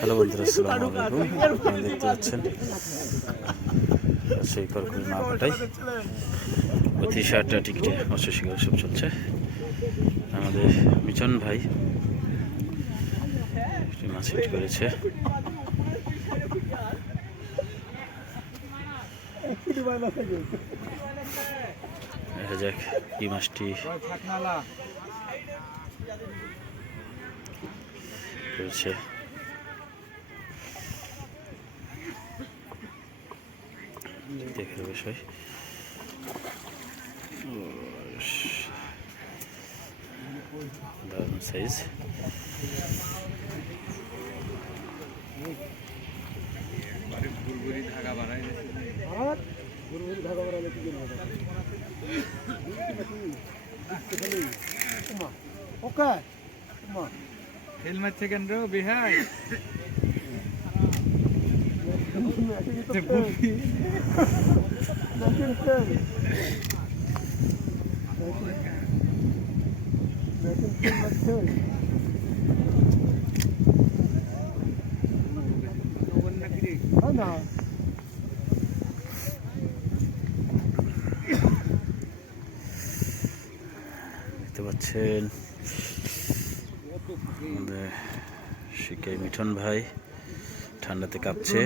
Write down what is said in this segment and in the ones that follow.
Hello বন্ধুরা, আসসালামু আলাইকুম। আপনারা দেখতে পাচ্ছেন সেই করকুল না ভাটাই প্রতি 60টা টিকিটে মৎস্য শিকার উৎসব চলছে। আমাদের মিচন ভাই মাছ হিট করেছে। দেখা যাক এই মাছটি করেছে। দেখার বিষয় দারুণ সাইজ। হেলমেট সেকেন্ড রো বিহাই দেখতে পাচ্ছেন আমাদের শিকাই মিঠন ভাই ঠান্ডাতে কাঁপছে।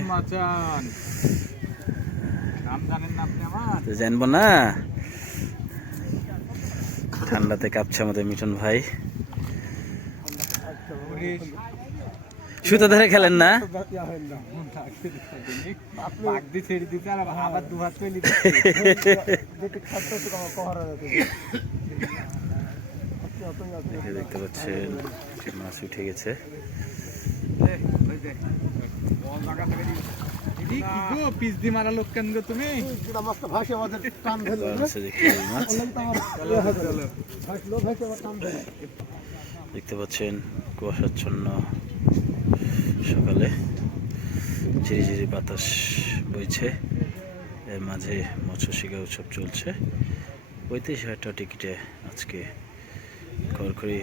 জানবো না, ঠান্ডাতে কাঁপছে আমাদের মিঠন ভাই। সুতো ধরে খেলেন না? দেখতে পাচ্ছেন মাছ উঠে গেছে। পিস দি মারা লোক কেন তুমি দেখতে পাচ্ছেন কুয়াশাচ্ছন্ন সকালে ঝিরিঝিরি বাতাস বইছে, এর মাঝে মৎস্য শিকার উৎসব চলছে। 35,000টা টিকিটে আজকে খড়খড়ি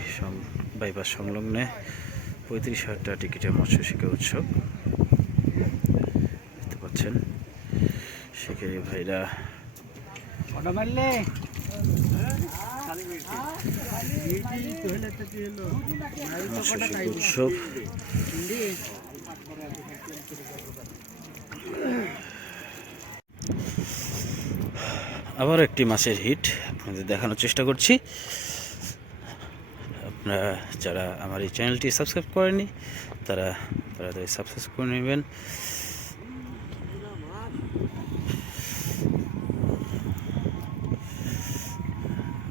বাইপাস সংলগ্নে 35,000টা টিকিটে মৎস্য শিকার উৎসব। দেখতে পাচ্ছেন শিকারী ভাইরা উৎসব। আবার একটি মাছের হিট আপনাদের দেখানোর চেষ্টা করছি। আপনারা যারা আমার এই চ্যানেলটি সাবস্ক্রাইব করেনি তারা তাড়াতাড়ি সাবস্ক্রাইব করে নেবেন।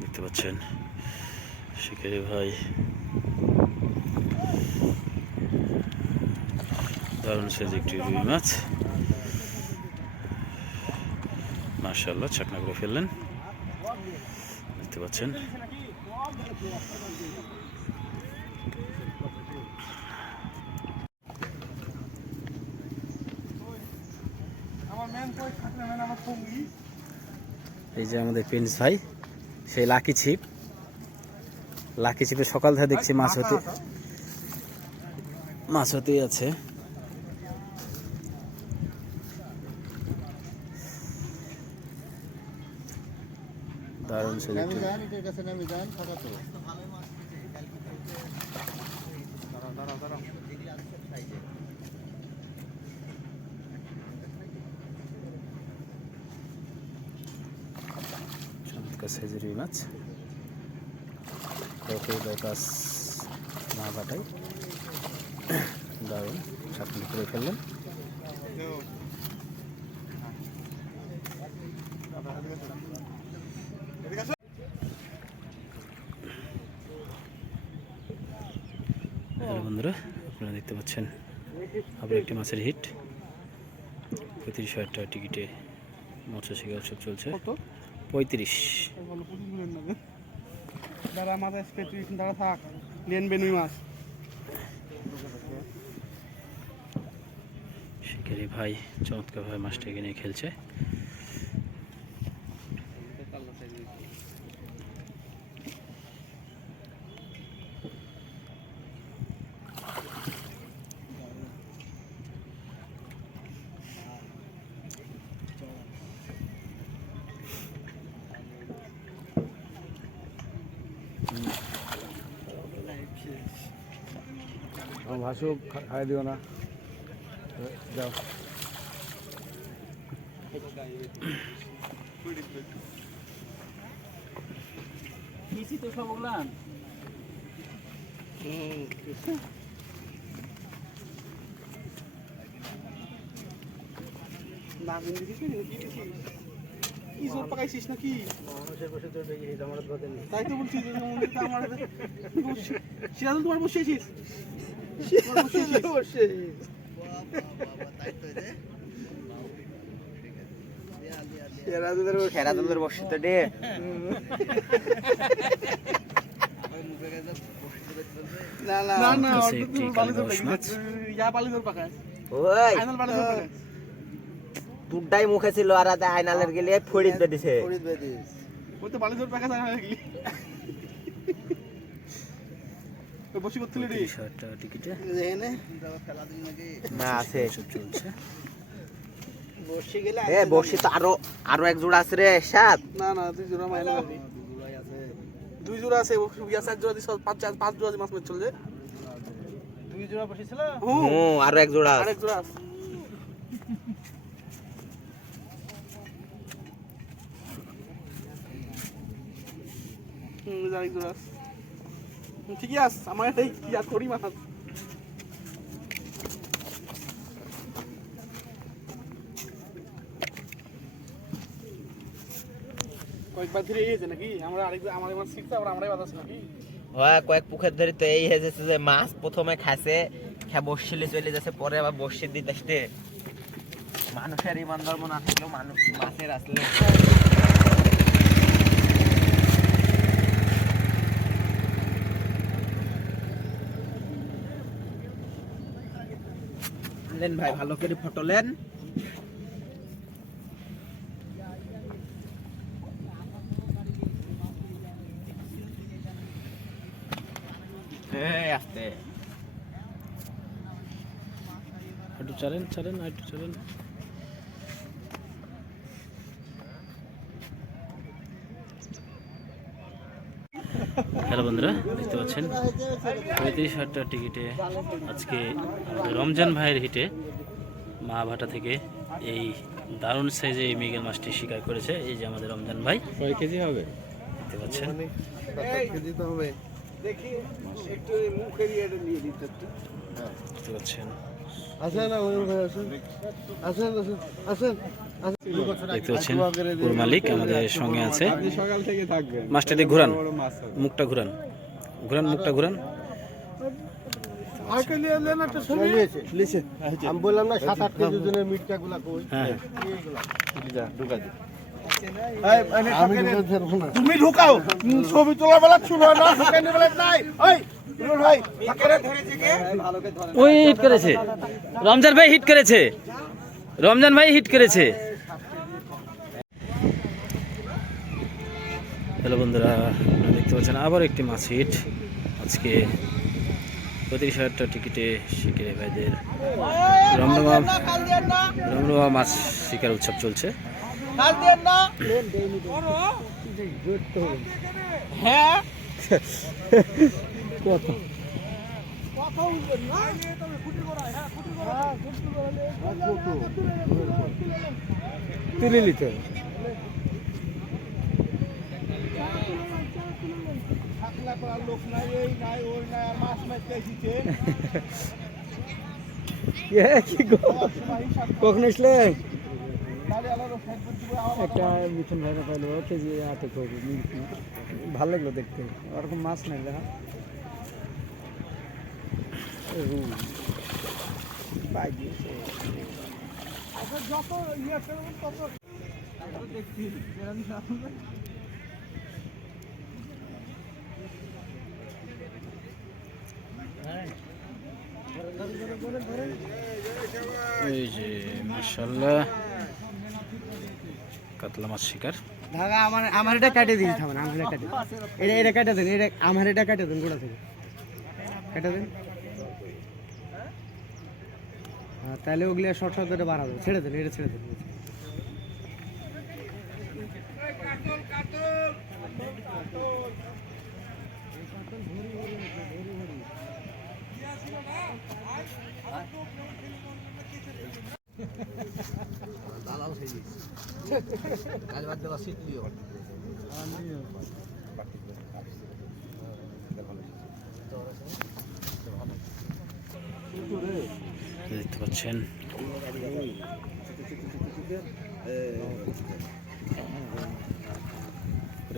দেখতে পাচ্ছেন শিকারি ভাই দারুণ সাইজ একটি রুই মাছ, মাশাআল্লাহ চাকনা করে ফেললেন। দেখতে পাচ্ছেন এই যে আমাদের প্রিন্স ভাই সেই লাকি ছিপে সকাল থেকে দেখছি মাছ হতেই আছে। দারুণ সাইজের রুই মাছ বাইপাস না বাটাই দারুণ চাকনি করে ফেললেন। হ্যালো বন্ধুরা, আপনারা দেখতে পাচ্ছেন আবার একটি মাছের হিট। 35,000 টাকা টিকিটে মৎস্য শিকার উৎসব চলছে। 35 শিকারি ভাই চমৎকার ভাবে মাছটাকে নিয়ে খেলছে। আমার ভাসুক খাই দিও না যাও কিছু তো সব বললাম না বিন্দি দিছিস নাকি কি দিছিস কি সব পাকাইছিস নাকি মানুষের বসে তো এই জামানত বাদে নেই তাই তো বলছি যে মন্দির তো আমার সিরাজুল তোমার বসিয়েছিস খেরাদুলের বসে তো ডে না না না কাছে একটি কালীবাউস মাছ। ইয়া বালিদর পাকায় ওই ফাইনাল বালিদর পাকায় দুটাই মুখে ছিল আর আদা আয়নালের গেলে ফড়িত বেদিছে ওই তো বালিদর পাকায় জানা নাকি ওই বসি করতে রে 30,000 টাকা টিকিটে না আছে সব চলছে। বসি গেলে এ বসি তো আরো এক জোড়া আছে রে সাত না না দুই জোড়া মাইনে পাবি দুই জোড়া আছে ইয়া চার জোড়া দিছ পাঁচ জোড়া মাছ মেচ চলছে দুই জোড়া বসেছিল হুম আরো এক জোড়া আছে। আরেক জোড়া আছে আরেক জোড়া আছে ঠিকই আছে আমার এটাই ইয়া করি মাথা কয়েকবার ধরে গিয়েছে নাকি আমরা আরেকবার আমার এবার শিখছে আবার আমরাই বাজাচ্ছি নাকি হয় কয়েক পুকুর ধরে তো এই হয়েছে যে মাছ প্রথমে খাসে বসিলে চলে যাচ্ছে পরে আবার বসে দিতে আসতে মানুষের ইমান ধর্ম না থাকলেও মানুষ মাছের আসলে নেন ভাই ভালো করে ফটো নেন আসতে একটু চলেন একটু চলেন। হ্যালো বন্ধুরা, দেখতে পাচ্ছেন 35,000 টাকা টিকিটে আজকে আমাদের রমজান ভাইয়ের হিটে মা ভাটা থেকে এই দারুণ সাইজে এই মৃগেল মাছটি শিকার করেছে। এই যে আমাদের রমজান ভাই, কয় কেজি হবে দেখতে পাচ্ছেন। কেজি তো হবে দেখি একটু মুখ এরিয়ে নিয়ে দিতে দেখতে পাচ্ছেন, আসেন আসেন আসেন দেখতে পাচ্ছেন ওর মালিক আমাদের সঙ্গে আছে। সকাল থেকে থাকবেন মাছটা দিয়ে ঘুরান, বড় মাছ হবে মুখটা ঘুরান, মুখটা ঘুরান। আর কইলে লেন একটা ছবি আমি বললাম না 7-8 কেজি ওজনের মিটটা গুলা কই হ্যাঁ, তুমি ঢুকাও ছবি তোলা বেলা ছিল না ঢুকানি বেলা নাই ওই রুল ভাই ধরে থেকে ওই হিট করেছে, রমজান ভাই হিট করেছে, রমজান ভাই হিট করেছে। হ্যালো বন্ধুরা, আপনারা দেখতে পাচ্ছেন আবার একটি মাছ হিট। আজকে 35,000 টাকা টিকিটে শিকারি ভাইদের রমরমা মাছ শিকার উৎসব চলছে। হ্যাঁ তুলে নিতে লোক নাই এই নাই ওই নাই আর মাছ মারতে এসেছে কখন আসলে একটা মিঠুন ভাইরা পাইলো কেজি হাতে করবো ভালো লাগলো দেখতে ওরকম মাছ নাই দেখা যত ইয়ে করবেন তত দেখছি এই যে মাশাআল্লাহ কাতলা মাছ শিকার। ধাগা আমার এটা কেটে দিন থামেন আমার এটা কেটে এটা কেটে দেন এটা আমার এটা কেটে দেন গোড়া থেকে কেটে দেন তাহলে ওগুলি শর্ট শর্ট করে বাড়াবো ছেড়ে দেন এটা ছেড়ে দেন দেখতে পাচ্ছেন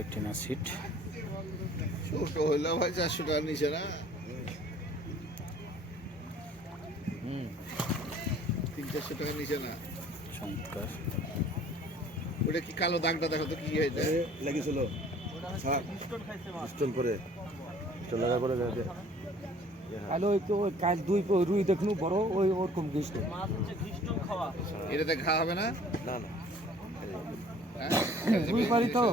একটি মাছ সিট। ছোট হইলে ভাই 400 টাকার নিচে না 300-400 টাকার নিচে না। চমৎকার। ওটা কি কালো দাগটা দেখো তো কি হয়েছে লেগেছিল স্টোন করে স্টোন লাগা করে হ্যালো ওই তো কাল দুই রুই দেখনু বড় ওই ওরকম গিষ্ট এটাতে ঘা হবে না? না না হ্যাঁ রুই পারি তো